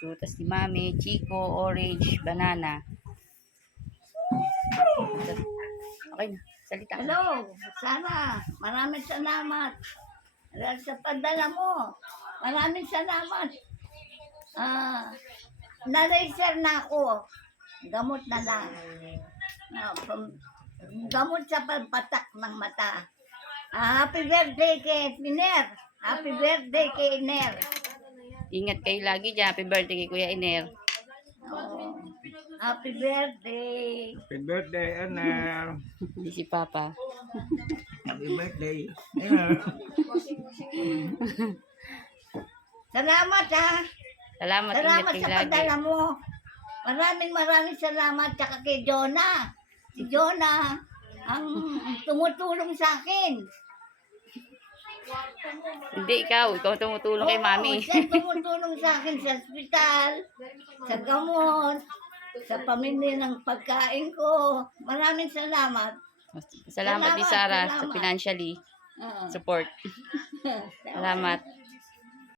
Prutas ni Mami, Chico, orange, banana. Okay na, salita ka. Hello, Sana. Maraming salamat. Dahil sa pagdala mo. Maraming salamat. Na-laser na ako. Gamot na lang. Gamot sa pagpatak ng mata. Happy birthday kay Iner. Happy birthday kay Iner. Ingat kayo lagi dyan. Happy birthday kay Kuya Iner. Oh, happy birthday. Happy birthday, Anel. Hindi si Papa. Happy birthday. Anel. Salamat ha. Salamat, ingat Salamat kayo sa lagi. pagdala mo. Maraming salamat. Tsaka kay Jonah. Si Jonah ang tumutulong sa akin. Hindi ikaw tumutulong kay Mami. Siya tumutulong sa akin sa ospital, sa gamot, sa pamilya ng pagkain ko. Maraming salamat. Salamat din Sarah sa salamat. financially Oo. support. Salamat.